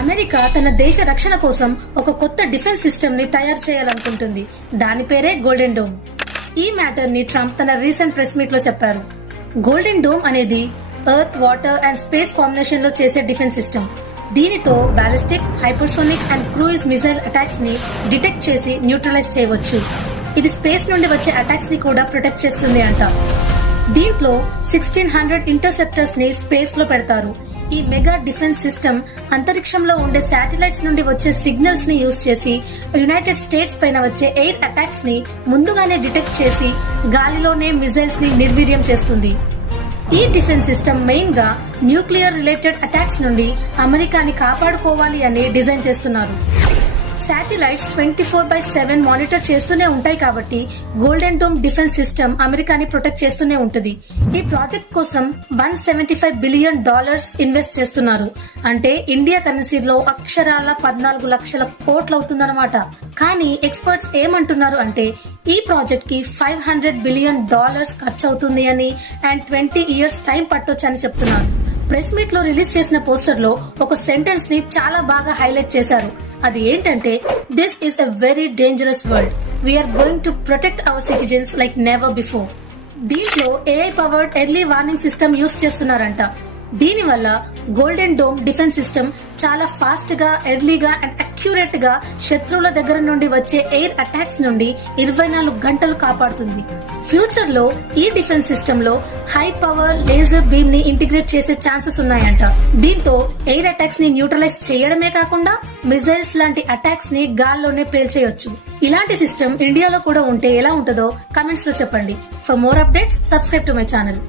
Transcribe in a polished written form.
America తన దేశ రక్షణ కోసం ఒక కొత్త డిఫెన్స్ సిస్టమ్ ని తయారు చేయాలనుకుంటుంది. దాని పేరే గోల్డెన్ డోమ్. ఈ మ్యాటర్ ని ట్రంప్ తన రీసెంట్ ప్రెస్ మీట్ లో చెప్పారు. గోల్డెన్ డోమ్ అనేది earth, water and space combination లో చేసే డిఫెన్స్ సిస్టమ్. దీనితో ballistic, hypersonic and cruise missile attacks ని డిటెక్ట్ చేసి న్యూట్రలైజ్ చేయవచ్చు. ఇది స్పేస్ నుండి వచ్చే అటాక్స్ ని కూడా ప్రొటెక్ట్ చేస్తుంది అంట. దీంట్లో 1600 ఇంటర్సెప్టర్స్ ని స్పేస్ లో పెడతారు. ఈ మెగా డిఫెన్స్ సిస్టమ్ అంతరిక్షంలో ఉండే శాటిలైట్స్ నుండి వచ్చే సిగ్నల్స్ ని యూజ్ చేసి యునైటెడ్ స్టేట్స్ పైన వచ్చే ఎయిర్ అటాక్స్ ని ముందుగానే డిటెక్ట్ చేసి గాలిలోనే మిసైల్స్ ని నిర్వీర్యం చేస్తుంది. ఈ డిఫెన్స్ సిస్టమ్ మెయిన్ గా న్యూక్లియర్ రిలేటెడ్ అటాక్స్ నుండి అమెరికాని కాపాడుకోవాలి అని డిజైన్ చేస్తున్నారు. శాటిలైట్స్ 24/7 మానిటర్ చేస్తూనే ఉంటాయి కాబట్టి గోల్డెన్ డోమ్ డిఫెన్స్ సిస్టమ్ అమెరికాని ప్రొటెక్ట్ చేస్తూనే ఉంటుంది. ఈ ప్రాజెక్ట్ కోసం $175 బిలియన్ ఇన్వెస్ట్ చేస్తున్నారు. అంటే ఇండియా కరెన్సీలో అక్షరాల 14 లక్షల కోట్లు అవుతుందన్నమాట. కానీ ఎక్స్పర్ట్స్ ఏమంటున్నారు అంటే ఈ ప్రాజెక్ట్ కి $500 బిలియన్ ఖర్చు అవుతుంది అని అండ్ 20 ఇయర్స్ టైం పట్టొచ్చు అని చెప్తున్నారు. ప్రెస్ మీట్ లో రిలీజ్ చేసిన పోస్టర్ లో ఒక సెంటెన్స్ ని చాలా బాగా హైలైట్ చేశారు. అది ఏంటంటే, this is a very dangerous world. We are going to protect our citizens like never before. దీంట్లో AI powered early warning system use చేస్తున్నారంట. దీని వల్ల గోల్డెన్ డోమ్ డిఫెన్స్ సిస్టమ్ చాలా ఫాస్ట్ గా, ఎర్లీగా అండ్ అక్యురేట్ గా శత్రువుల దగ్గర నుండి వచ్చే ఎయిర్ అటాక్స్ నుండి 24 గంటలు కాపాడుతుంది. ఫ్యూచర్ లో ఈ డిఫెన్స్ సిస్టమ్ లో హై పవర్ లేజర్ బీమ్ ని ఇంటిగ్రేట్ చేసే ఛాన్సెస్ ఉన్నాయంట. దీంతో ఎయిర్ అటాక్స్ ని న్యూట్రలైజ్ చేయడమే కాకుండా మిసైల్స్ లాంటి అటాక్స్ ని గాల్లోనే పేల్చేయొచ్చు. ఇలాంటి సిస్టమ్ ఇండియాలో కూడా ఉంటే ఎలా ఉంటుందో కామెంట్స్ లో చెప్పండి. For more updates, subscribe to my channel.